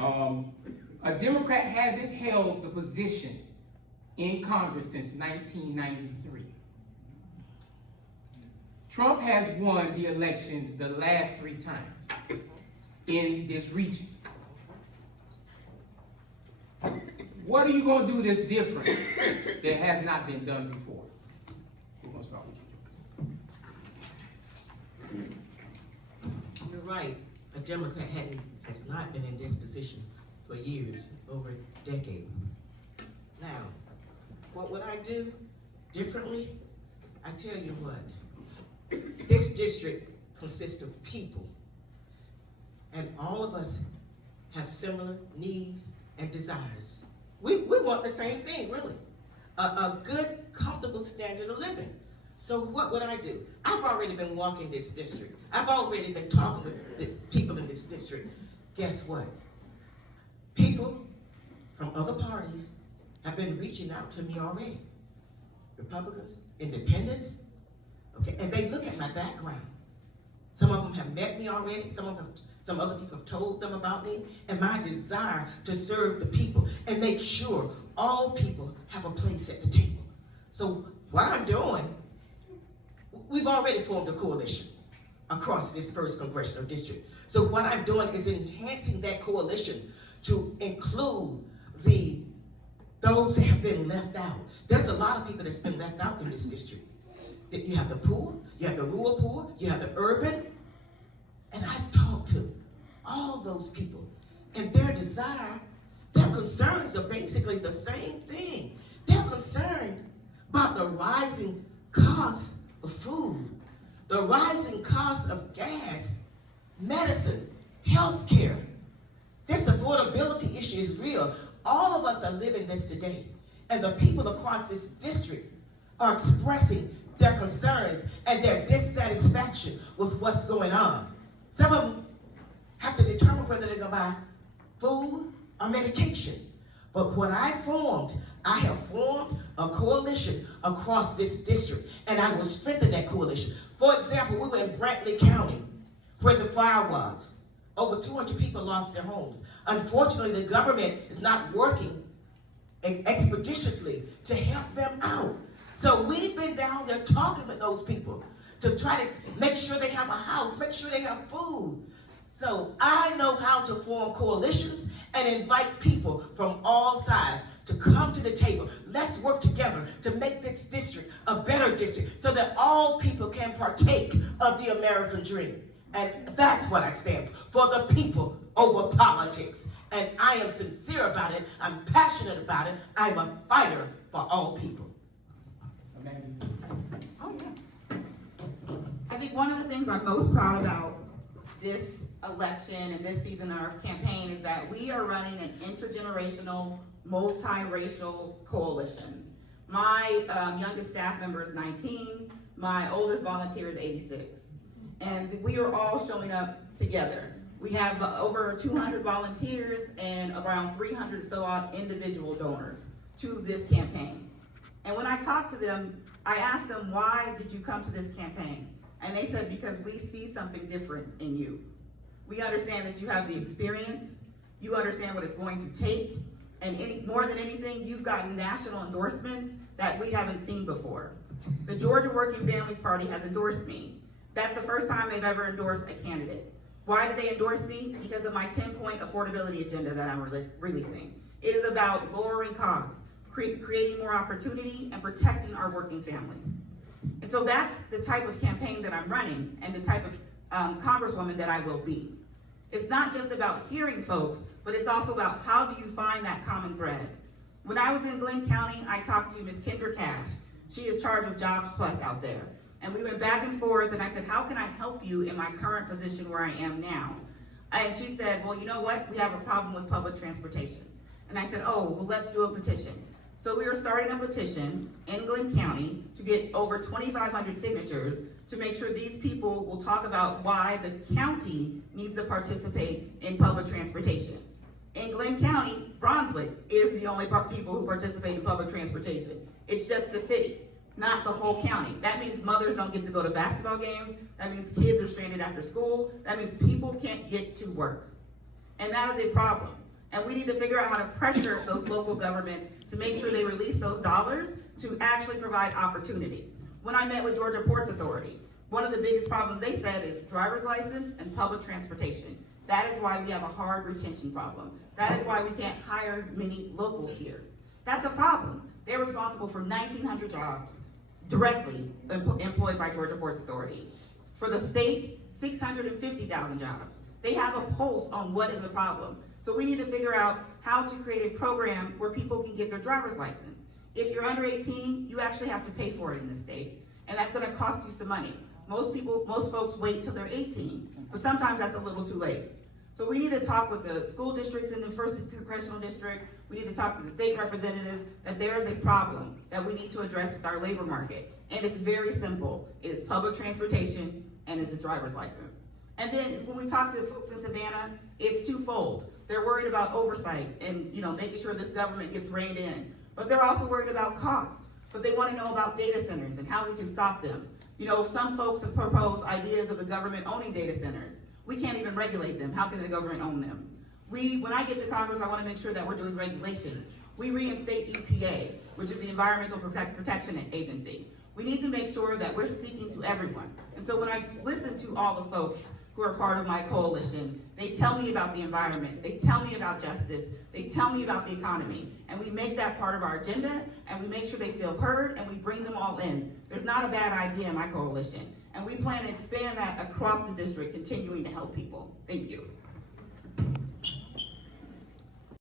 A Democrat hasn't held the position in Congress since 1993. Trump has won the election the last 3 times in this region. What are you going to do that's different that has not been done before? We're going to start with you. You're right. A Democrat has not been in this position for years, over a decade. Now, what would I do differently? I tell you what. This district consists of people, and all of us have similar needs and desires. We want the same thing, really. A good, comfortable standard of living. So what would I do? I've already been walking this district. I've already been talking with the people in this district. Guess what? People from other parties have been reaching out to me already. Republicans, independents, okay, and they look at my background. Some of them have met me already. Some other people have told them about me and my desire to serve the people and make sure all people have a place at the table. So what I'm doing, we've already formed a coalition across this 1st Congressional District. So what I'm doing is enhancing that coalition to include those that have been left out. There's a lot of people that's been left out in this district. You have the poor, you have the rural poor, you have the urban, and I've talked to all those people, and their desire, their concerns are basically the same thing. They're concerned about the rising cost of food, the rising cost of gas, medicine, health care. This affordability issue is real. All of us are living this today, and the people across this district are expressing their concerns and their dissatisfaction with what's going on. Some of them have to determine whether they're going to buy food or medication. But what I have formed a coalition across this district, and I will strengthen that coalition. For example, we were in Brantley County, where the fire was. Over 200 people lost their homes. Unfortunately, the government is not working expeditiously to help them out. So we've been down there talking with those people to try to make sure they have a house, make sure they have food. So I know how to form coalitions and invite people from all sides to come to the table. Let's work together to make this district a better district so that all people can partake of the American dream. And that's what I stand for the people over politics. And I am sincere about it. I'm passionate about it. I'm a fighter for all people. Oh, yeah. I think one of the things I'm most proud about this election and this season of our campaign is that we are running an intergenerational, multiracial coalition. My youngest staff member is 19. My oldest volunteer is 86. And we are all showing up together. We have over 200 volunteers and around 300 so odd individual donors to this campaign. And when I talked to them, I asked them, why did you come to this campaign? And they said, because we see something different in you. We understand that you have the experience, you understand what it's going to take, and more than anything, you've gotten national endorsements that we haven't seen before. The Georgia Working Families Party has endorsed me. That's the first time they've ever endorsed a candidate. Why did they endorse me? Because of my 10-point affordability agenda that I'm releasing. It is about lowering costs, creating more opportunity, and protecting our working families. And so that's the type of campaign that I'm running and the type of congresswoman that I will be. It's not just about hearing folks, but it's also about how do you find that common thread. When I was in Glenn County, I talked to Ms. Kendra Cash. She is charged of Jobs Plus out there. And we went back and forth, and I said, how can I help you in my current position where I am now? And she said, well, you know what? We have a problem with public transportation. And I said, oh, well, let's do a petition. So we are starting a petition in Glenn County to get over 2,500 signatures to make sure these people will talk about why the county needs to participate in public transportation. In Glenn County, Brunswick is the only people who participate in public transportation. It's just the city, not the whole county. That means mothers don't get to go to basketball games. That means kids are stranded after school. That means people can't get to work. And that is a problem. And we need to figure out how to pressure those local governments to make sure they release those dollars to actually provide opportunities. When I met with Georgia Ports Authority, one of the biggest problems they said is driver's license and public transportation. That is why we have a hard retention problem. That is why we can't hire many locals here. That's a problem. They're responsible for 1,900 jobs directly employed by Georgia Ports Authority. For the state, 650,000 jobs. They have a pulse on what is a problem. So we need to figure out how to create a program where people can get their driver's license. If you're under 18, you actually have to pay for it in this state, and that's gonna cost you some money. Most folks wait till they're 18, but sometimes that's a little too late. So we need to talk with the school districts in the first congressional district. We need to talk to the state representatives that there is a problem that we need to address with our labor market. And it's very simple. It is public transportation and it's a driver's license. And then when we talk to folks in Savannah, it's twofold. They're worried about oversight and making sure this government gets reined in. But they're also worried about cost. But they want to know about data centers and how we can stop them. Some folks have proposed ideas of the government owning data centers. We can't even regulate them. How can the government own them? When I get to Congress, I want to make sure that we're doing regulations. We reinstate EPA, which is the Environmental Protection Agency. We need to make sure that we're speaking to everyone. And so when I listen to all the folks who are part of my coalition, they tell me about the environment, they tell me about justice, they tell me about the economy, and we make that part of our agenda, and we make sure they feel heard, and we bring them all in. There's not a bad idea in my coalition, and we plan to expand that across the district, continuing to help people. Thank you.